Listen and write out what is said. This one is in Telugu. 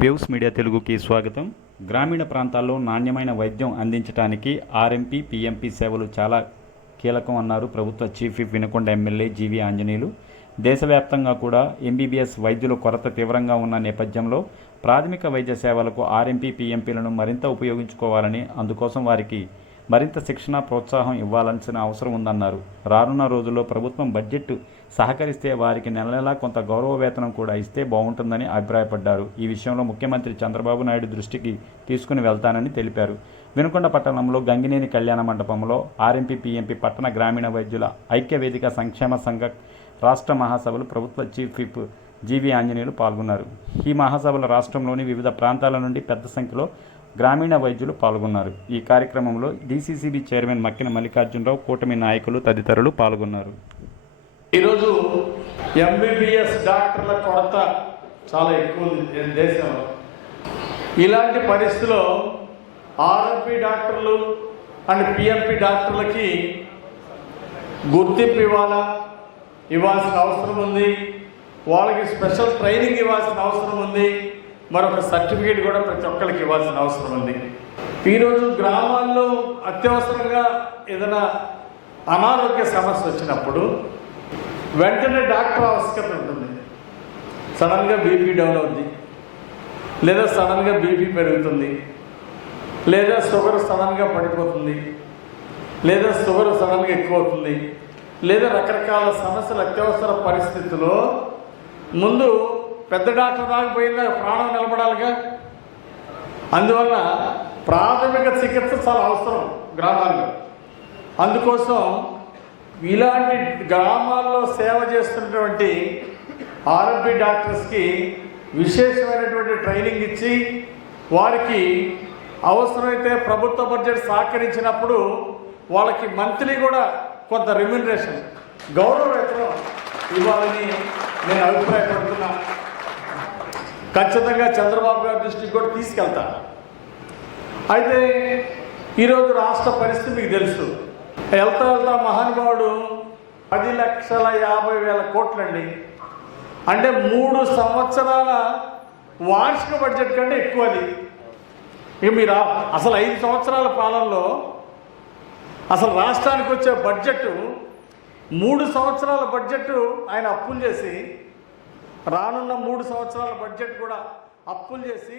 వేవ్స్ మీడియా తెలుగుకి స్వాగతం. గ్రామీణ ప్రాంతాల్లో నాణ్యమైన వైద్యం అందించడానికి ఆర్ఎంపీ పిఎంపీ సేవలు చాలా కీలకం అన్నారు ప్రభుత్వ chief Vinukonda MLA G V Anjaneyulu. దేశవ్యాప్తంగా కూడా ఎంబీబీఎస్ వైద్యుల కొరత తీవ్రంగా ఉన్న నేపథ్యంలో ప్రాథమిక వైద్య సేవలకు ఆర్ఎంపీ పిఎంపీలను మరింత ఉపయోగించుకోవాలని అందుకోసం వారికి మరింత శిక్షణ ప్రోత్సాహం ఇవ్వాల్సిన అవసరం ఉందన్నారు. రానున్న రోజుల్లో ప్రభుత్వం బడ్జెట్ సహకరిస్తే వారికి నెల నెలా కొంత గౌరవ వేతనం కూడా ఇస్తే బాగుంటుందని అభిప్రాయపడ్డారు. ఈ విషయంలో ముఖ్యమంత్రి చంద్రబాబు నాయుడు దృష్టికి తీసుకుని వెళ్తానని తెలిపారు. వినుకొండ పట్టణంలో గంగినేని కళ్యాణ మండపంలో ఆర్ఎంపీ పీఎంపీ పట్టణ గ్రామీణ వైద్యుల ఐక్య వేదిక సంక్షేమ సంఘ రాష్ట్ర మహాసభలు ప్రభుత్వ చీఫ్ విప్ జీవి ఆంజనేయులు పాల్గొన్నారు. ఈ మహాసభలు రాష్ట్రంలోని వివిధ ప్రాంతాల నుండి పెద్ద సంఖ్యలో గ్రామీణ వైద్యులు పాల్గొన్నారు. ఈ కార్యక్రమంలో డీసీసీబీ చైర్మన్ మక్కిన మల్లికార్జునరావు కూటమి నాయకులు తదితరులు పాల్గొన్నారు. ఈరోజు ఎంబీబీఎస్ డాక్టర్ల కొరత చాలా ఎక్కువ ఉంది దేశంలో. ఇలాంటి పరిస్థితిలో ఆర్ఎంపీ డాక్టర్లు అండ్ పిఎంపి డాక్టర్లకి గుర్తింపు ఇవ్వాలా? ఇవ్వాల్సిన అవసరం ఉంది. వాళ్ళకి స్పెషల్ ట్రైనింగ్ ఇవ్వాల్సిన అవసరం ఉంది. మరొక సర్టిఫికేట్ కూడా ప్రతి ఒక్కరికి ఇవ్వాల్సిన అవసరం ఉంది. ఈరోజు గ్రామాల్లో అత్యవసరంగా ఏదైనా అనారోగ్య సమస్య వచ్చినప్పుడు వెంటనే డాక్టర్ ఆవశ్యకత ఉంటుంది. సడన్గా బీపీ డౌన్ అవుద్ది. లేదా సడన్గా బీపీ పెరుగుతుంది. లేదా షుగర్ సడన్గా పడిపోతుంది. లేదా షుగర్ సడన్గా ఎక్కువ అవుతుంది లేదా రకరకాల సమస్యలు అత్యవసర పరిస్థితుల్లో ముందు పెద్ద డాక్టర్ దాకా పోయిందా? ప్రాణం నిలబడాలిగా. అందువల్ల ప్రాథమిక చికిత్స చాలా అవసరం గ్రామాల్లో. అందుకోసం ఇలాంటి గ్రామాల్లో సేవ చేస్తున్నటువంటి ఆర్ఎంపి డాక్టర్స్కి విశేషమైనటువంటి ట్రైనింగ్ ఇచ్చి వారికి అవసరమైతే ప్రభుత్వ బడ్జెట్ సహకరించినప్పుడు వాళ్ళకి మంత్లీ కూడా కొంత రెమ్యునరేషన్ గౌరవ వేతనం ఇవ్వాలని నేను అభిప్రాయపడుతున్నాను ఖచ్చితంగా చంద్రబాబు గారి దృష్టికి కూడా తీసుకెళ్తా అయితే ఈరోజు రాష్ట్ర పరిస్థితి మీకు తెలుసు. వెళ్తా వెళ్తా మహానుభావుడు పది లక్షల యాభై వేల కోట్లండి. అంటే మూడు సంవత్సరాల వార్షిక బడ్జెట్ కంటే ఎక్కువ అది ఇక మీరు అసలు ఐదు సంవత్సరాల పాలనలో అసలు రాష్ట్రానికి వచ్చే బడ్జెట్ మూడు సంవత్సరాల బడ్జెట్ ఆయన అప్పులు చేసి రానున్న మూడు సంవత్సరాల బడ్జెట్ కూడా అప్పులు చేసి